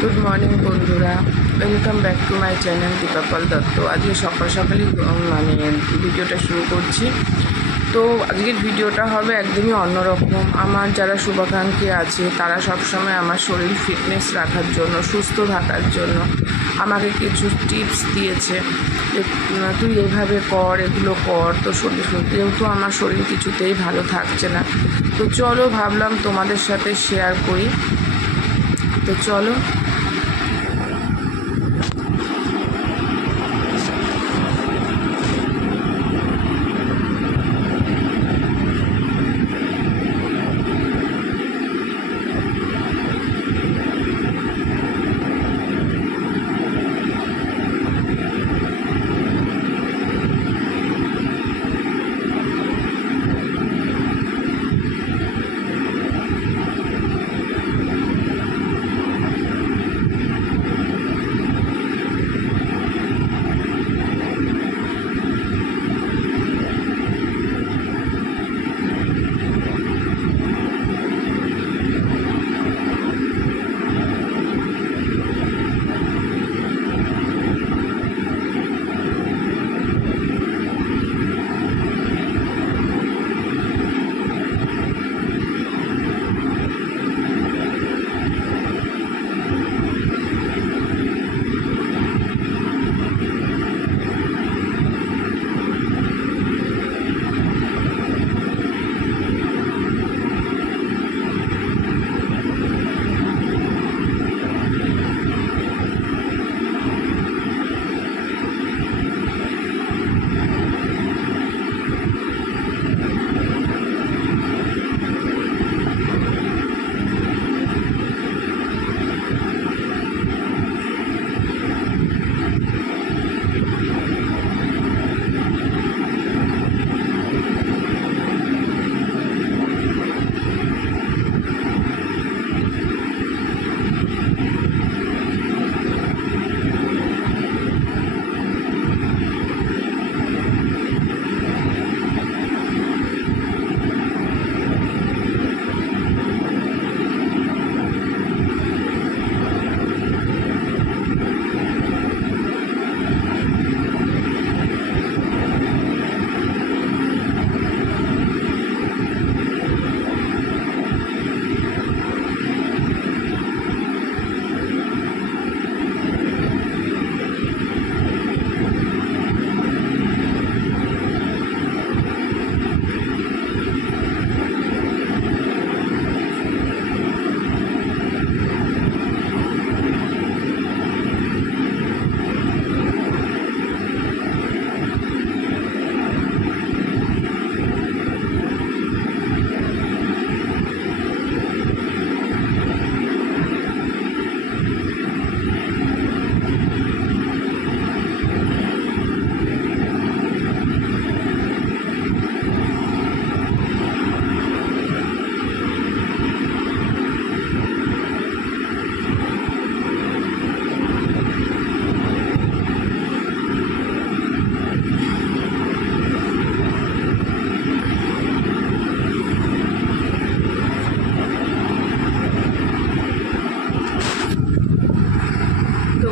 Good morning বন্ধুরা, welcome back to my channel Dipapal Dutta. আজকে সকাল সকালই ভিডিওটা শুরু করছি। তো আজকের ভিডিওটা হবে একদমই অন্যরকম। আমার যারা শুভাকাঙ্ক্ষী আছে তারা সবসময় আমার শরীর ফিটনেস রাখার জন্য, সুস্থ থাকার জন্য আমাকে কিছু টিপস দিয়েছে যে তুই এইভাবে কর, এগুলো কর। তো শরীর যেহেতু আমার শরীর কিছুতেই ভালো থাকছে না, তো চলো ভাবলাম তোমাদের সাথে শেয়ার করি। তো চলো।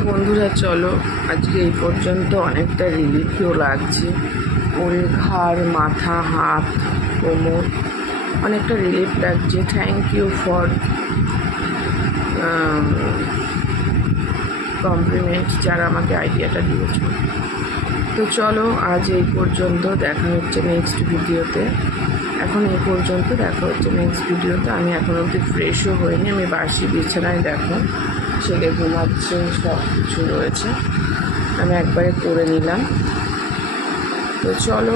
বন্ধুরা চলো, আজকে এই পর্যন্ত অনেকটা রিলিফও লাগছে। ওরে ঘাড়, মাথা, হাত, কোমর অনেকটা রিলিফ লাগছে। থ্যাংক ইউ ফর কমপ্লিমেন্ট যারা আমাকে আইডিয়াটা দিয়েছে। তো চলো আজ এই পর্যন্ত, দেখা হচ্ছে নেক্সট ভিডিওতে। এখন এই পর্যন্ত, দেখা হচ্ছে নেক্সট ভিডিওতে। আমি এখন অবধি ফ্রেশও হইনি, আমি বাসি বিছানায়, দেখো ছেলে ঘুমাচ্ছে, সব কিছু রয়েছে, আমি একবারে করে নিলাম। তো চলো।